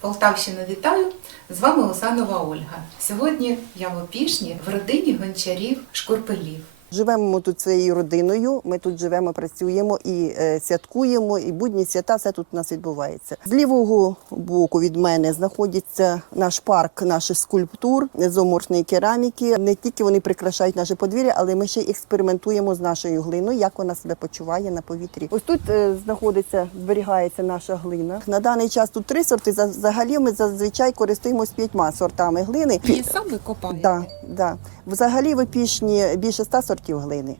Полтавщину вітаю! З вами Осанова Ольга. Сьогодні я в Опішні в родині гончарів Шкурпелів. Живемо ми тут своєю родиною. Ми тут живемо, працюємо і е, святкуємо, і будні свята все тут у нас відбувається. З лівого боку від мене знаходиться наш парк наших скульптур зооморфної кераміки. Не тільки вони прикрашають наше подвір'я, але ми ще експериментуємо з нашою глиною, як вона себе почуває на повітрі. Ось тут е, знаходиться, зберігається наша глина. На даний час тут три сорти. За- Взагалі ми зазвичай користуємося п'ятьма сортами глини. І сам ви копаєте? Да, да. Взагалі в Опішні більше ста сортів глини.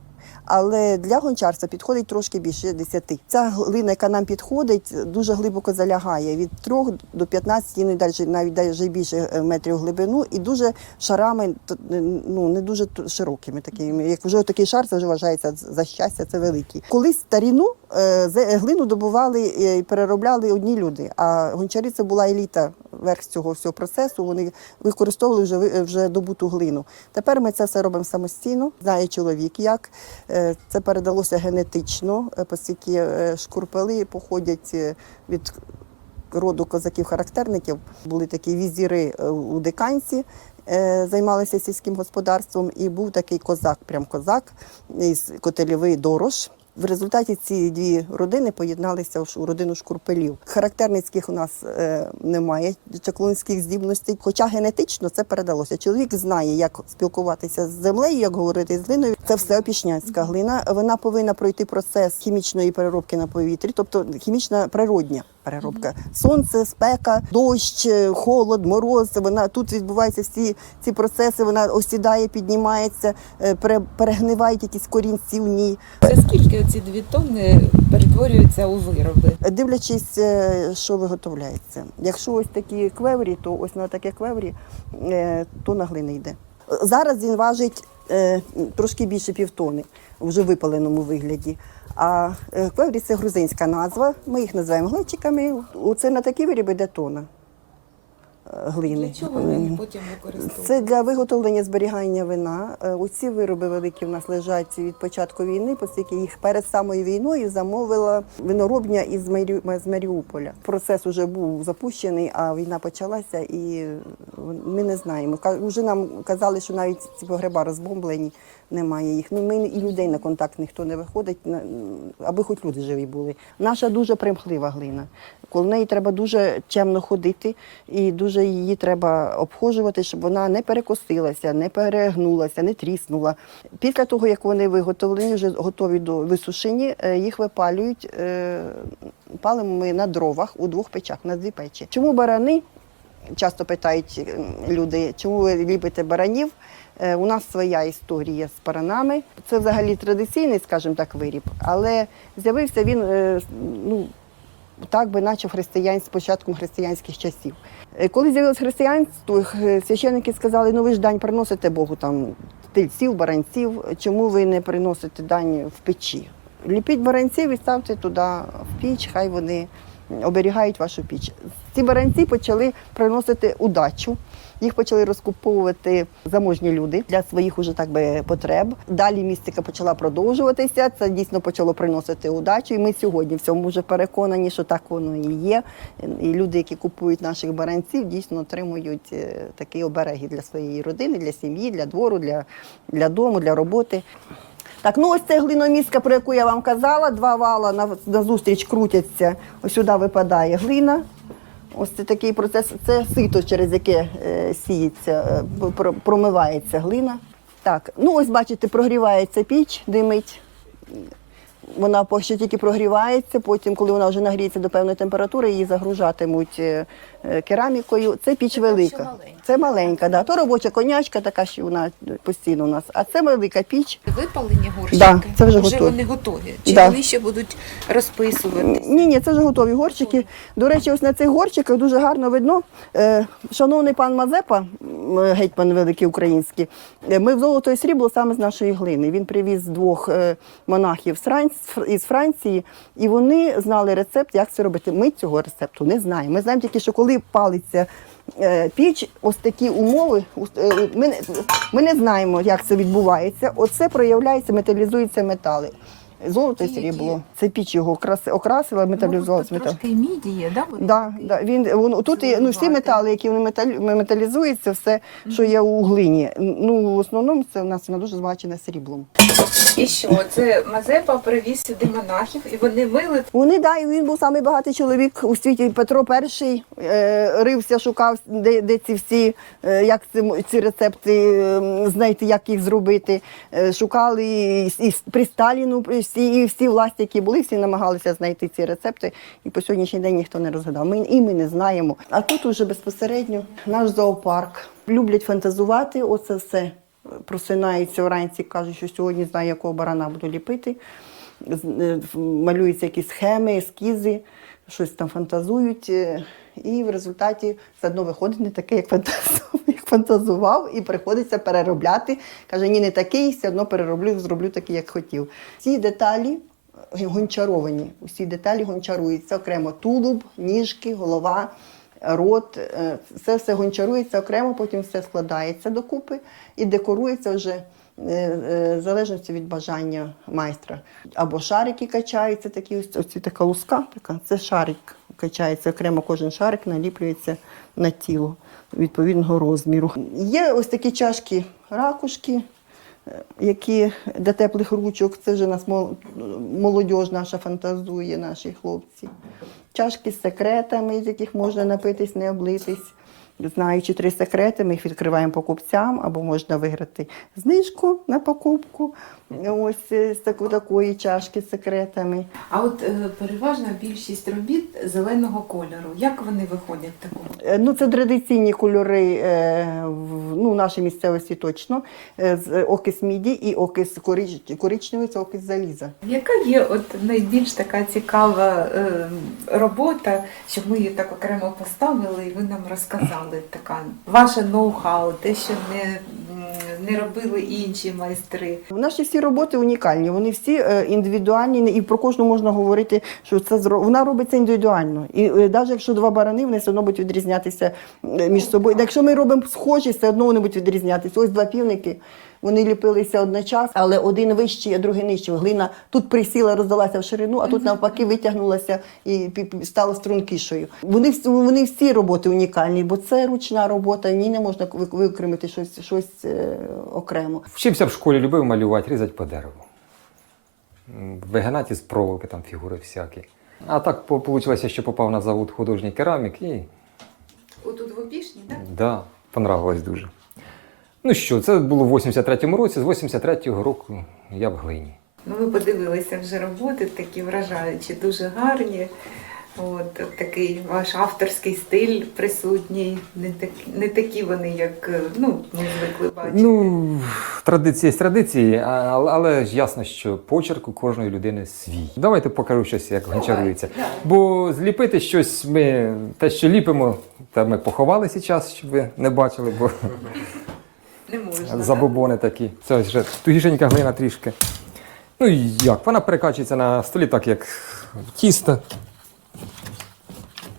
Але для гончарства підходить трошки більше 10. Ця глина, яка нам підходить, дуже глибоко залягає від 3 до 15, і навіть навіть більше е, метрів глибину, і дуже шарами ну не дуже широкими такими. Як вже такий шар, це вже вважається за щастя, це великий. Колись старіну е, глину добували е, і переробляли одні люди. А гончарі це була еліта верх цього всього процесу. Вони використовували вже вже добуту глину. Тепер ми це все робимо самостійно. Знає чоловік, як Е, це передалося генетично, е, оскільки е, шкурпели походять е, від роду козаків-характерників. Були такі візіри е, у диканці. е, Займалися сільським господарством, і був такий козак, прям козак із Котелєвий Дорош. В результаті ці дві родини поєдналися у родину шкурпелів. Характерницьких у нас е, немає чаклунських здібностей, хоча генетично це передалося. Чоловік знає, як спілкуватися з землею, як говорити з глиною. Це все опішнянська глина. Вона повинна пройти процес хімічної переробки на повітрі, тобто хімічна природня переробка. Сонце, спека, дощ, е, холод, мороз. Вона тут відбуваються всі ці процеси. Вона осідає, піднімається, е, пере- перегнивають якісь корінці в ній. Це скільки ці дві тонни перетворюються у вироби? Дивлячись, е, що виготовляється. Якщо ось такі квеврі, то ось на таке квеврі е, тонна глини йде. Зараз він важить трошки більше півтони вже в випаленому вигляді. А е, квеврі це грузинська назва. Ми їх називаємо глечиками. Оце на такі вироби йде тонна е, глини. Для чого вони потім використовують? Це для виготовлення зберігання вина. Е, Оці вироби великі в нас лежать від початку війни, оскільки їх перед самою війною замовила виноробня із Маріуполя. Процес вже був запущений, а війна почалася, і ми не знаємо. Вже нам казали, що навіть ці погреба розбомблені, немає їх. Ну ми і людей на контакт ніхто не виходить, аби хоч люди живі були. Наша дуже примхлива глина. Коли неї треба дуже чемно ходити, і дуже її треба обхожувати, щоб вона не перекосилася, не перегнулася, не тріснула. Після того, як вони виготовлені, вже готові до висушення, е, їх випалюють. е, Палимо ми на дровах у двох печах, на дві печі. Чому барани? Часто питають люди, чому ви любите баранів? Е, У нас своя історія з баранами. Це взагалі традиційний, скажімо так, виріб, але з'явився він е, ну, так би наче християн з початком християнських часів. Е, Коли з'явилось християнство, священники сказали, ну ви ж дань приносите Богу там тельців, баранців, чому ви не приносите дань в печі? Ліпіть баранців і ставте туди в піч, хай вони оберігають вашу піч. Ці баранці почали приносити удачу. Їх почали розкуповувати заможні люди для своїх уже так би потреб. Далі містика почала продовжуватися. Це дійсно почало приносити удачу. І ми сьогодні в цьому вже переконані, що так воно і є. І люди, які купують наших баранців, дійсно отримують е, такі обереги для своєї родини, для сім'ї, для двору, для, для дому, для роботи. Так, ну ось це глиноміска, про яку я вам казала. Два вала на, на зустріч крутяться. Ось сюди випадає глина. Ось це такий процес. Це сито, через яке е, сіється, е, промивається глина. Так, ну ось бачите, прогрівається піч, димить. Вона ще тільки прогрівається, потім, коли вона вже нагріється до певної температури, її загружатимуть е, е, керамікою. Це піч велика. Це маленька, да. То робоча конячка, така що вона постійно у нас. А це велика піч. Випалені горщики? Да, це вже готові. вони готові? Чи Да. вони ще будуть розписуватися? Ні, ні, це вже готові горчики. До речі, ось на цих горчиках дуже гарно видно. Е, шановний пан Мазепа, гетьман великий український, е, ми в золото і срібло саме з нашої глини. Він привіз двох е, монахів із Франції, і вони знали рецепт, як це робити. Ми цього рецепту не знаємо. Ми знаємо тільки, що коли палиться. е, Піч, ось такі умови. Ми, ми не знаємо, як це відбувається. Оце проявляється, металізуються метали. Золото і срібло. Це піч його окраси- окрасила, металізувала з металу. Трошки і міді є, да? буде Да, такий? да. Він, воно, тут є, ну, всі метали, які вони металі, металізуються, все, що є у глині. Ну, в основному це у нас вона дуже збагачена сріблом. І що? Це Мазепа привіз сюди монахів, і вони мили Вони, да, і він був самий багатий чоловік у світі. Петро І е, рився, шукав, де, де ці всі, е, як ці, ці рецепти е, знайти, як їх зробити. Е, шукали і, і при Сталіну, всі, і всі власті, які були, всі намагалися знайти ці рецепти. І по сьогоднішній день ніхто не розгадав. Ми, і ми не знаємо. А тут уже безпосередньо наш зоопарк. Люблять фантазувати, оце все. Просинаються вранці, кажуть, що сьогодні знаю, якого барана буду ліпити е, малюються якісь схеми, ескізи, щось там фантазують. е, І в результаті все одно виходить не таке, як фантазував, як фантазував, і приходиться переробляти. Каже, ні, не такий, все одно перероблю, зроблю такий, як хотів. Ці деталі е, гончаровані, усі деталі гончаруються окремо тулуб, ніжки, голова. Рот, е, це все гончарується окремо, потім все складається докупи і декорується вже е, залежності від бажання майстра. Або шарики качаються, такі ось оці така луска, така, це шарик качається окремо, кожен шарик наліплюється на тіло відповідного розміру. Є ось такі чашки ракушки, е, які для теплих ручок, це вже нас мол- молодь наша фантазує, наші хлопці. Чашки з секретами, з яких можна напитись, не облитись. Знаючи три секрети, ми їх відкриваємо покупцям або можна виграти знижку на покупку. Ось е, з таку- такої чашки з секретами. А от е, переважна більшість робіт зеленого кольору. Як вони виходять такого? Е, Ну, це традиційні кольори е, в ну, нашій місцевості точно. Е, з- Окис міді і окис корич- коричневий це окис заліза. Яка є от найбільш така цікава е, робота, щоб ми її так окремо поставили і ви нам розказали така ваше ноу-хау, те, що не, не робили інші майстри. Наші всі роботи унікальні, вони всі е, індивідуальні, і про кожну можна говорити, що це вона робиться індивідуально. І навіть якщо два барани, вони все одно будуть відрізнятися е, між собою. Якщо ми робимо схожі, все одно вони будуть відрізнятися. Ось два півники. Вони ліпилися одночасно, але один вищий, а другий нижчий. Глина тут присіла, роздалася в ширину, а тут навпаки витягнулася і стала стрункішою. Вони, всі- вони всі роботи унікальні, бо це ручна робота, в ній не можна виокремити щось, щось е, окремо. Вчився в школі, любив малювати, різати по дереву. Вигинати з проволоки там фігури всякі. А так вийшло, що попав на завод художній керамік і Отут в Опішні, так? да, понравилось дуже. Ну що, це було в 83-му році, з 83-го року я в глині. Ну, ми подивилися вже роботи, такі вражаючі, дуже гарні. От, такий ваш авторський стиль присутній, не такі, не такі вони, як е, ну, ми звикли бачити. Ну, традиції є традиції, але, але ж ясно, що почерк у кожної людини свій. Давайте покажу щось, як гончарується. Бо зліпити щось ми, те, що ліпимо, та ми поховали зараз, щоб ви не бачили, бо Не можна. забобони такі. Це вже тугішенька глина трішки. Ну і як? Вона перекачується на столі, так як тісто.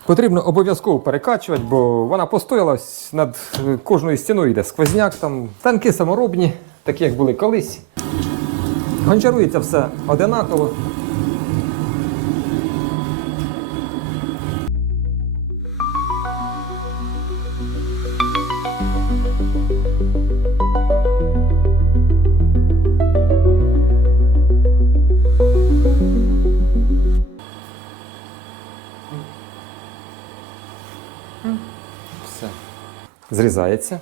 Потрібно обов'язково перекачувати, бо вона постоялась над е, кожною стіною йде сквозняк, там танки саморобні, такі як були колись. Гончарується все одинаково. Зрізається.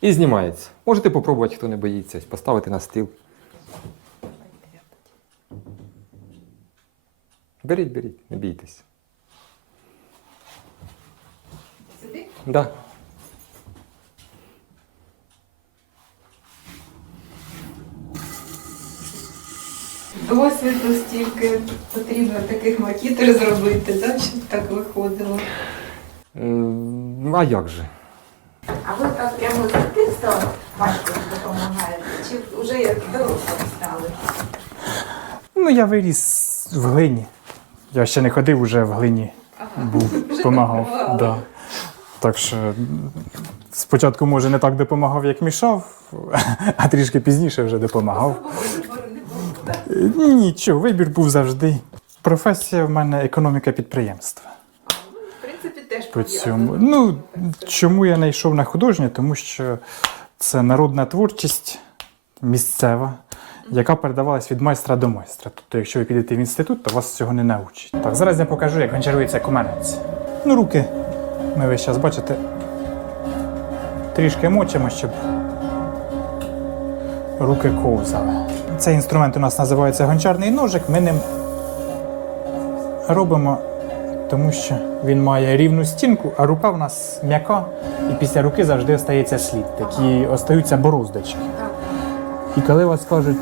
І знімається. Можете попробувати, хто не боїться, поставити на стіл. Беріть, беріть, не бійтесь. Сюди? Да. Досвіду стільки потрібно таких макітер зробити, да, щоб так виходило. М, А як же? А ви так прямо з дитинства важко допомагаєте? Чи вже як дорослим стали? Ну, я виріс в глині. Я ще не ходив, уже в глині був, допомагав. Да. Так що спочатку, може, не так допомагав, як мішав, а трішки пізніше вже допомагав. Е, Нічого, вибір був завжди. Професія в мене економіка підприємства. По цьому. Ну, чому я не йшов на художнє? Тому що це народна творчість місцева, яка передавалась від майстра до майстра. Тобто, якщо ви підете в інститут, то вас цього не научать. Так, зараз я покажу, як гончарується куманець. Ну, руки, ми весь час бачите, трішки мочимо, щоб руки ковзали. Цей інструмент у нас називається гончарний ножик. Ми ним робимо тому що він має рівну стінку, а рука в нас м'яка, і після руки завжди остається слід. Такі остаються бороздочки. І коли вас кажуть,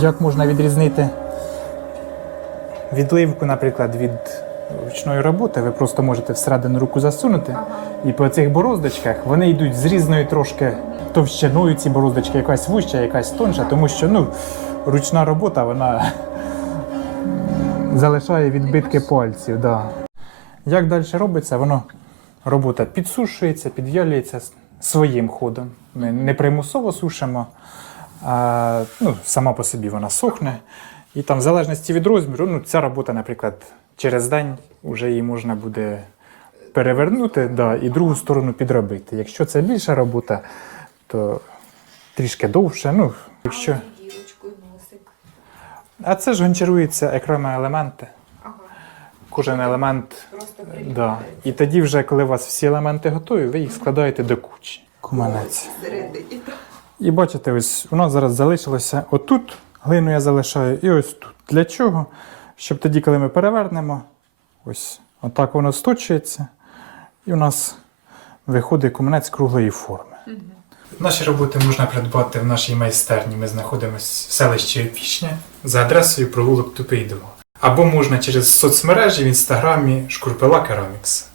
як можна відрізнити відливку, наприклад, від ручної роботи, ви просто можете всередину руку засунути, і по цих бороздочках вони йдуть з різною трошки товщиною, ці бороздочки, якась вуща, якась тонша, тому що ну, ручна робота, вона залишає відбитки пальців. Да. Як далі робиться, воно робота підсушується, підв'ялюється своїм ходом. Ми не примусово сушимо, а ну, сама по собі вона сохне. І там, в залежності від розміру, ну, ця робота, наприклад, через день вже її можна буде перевернути да, і другу сторону підробити. Якщо це більша робота, то трішки довше. Ну, якщо... А це ж гончаруються окремі елементи. Ага. Кожен елемент. Просто Да. І тоді, вже, коли у вас всі елементи готові, ви їх складаєте до кучі. Куманець. І бачите, ось у нас зараз залишилося отут, глину я залишаю, і ось тут. Для чого? Щоб тоді, коли ми перевернемо, ось отак воно сточується, і у нас виходить куманець круглої форми. Наші роботи можна придбати в нашій майстерні. Ми знаходимося в селищі Опішня за адресою провулок Тупий 2. Або можна через соцмережі в інстаграмі Шкурпила Керамікс.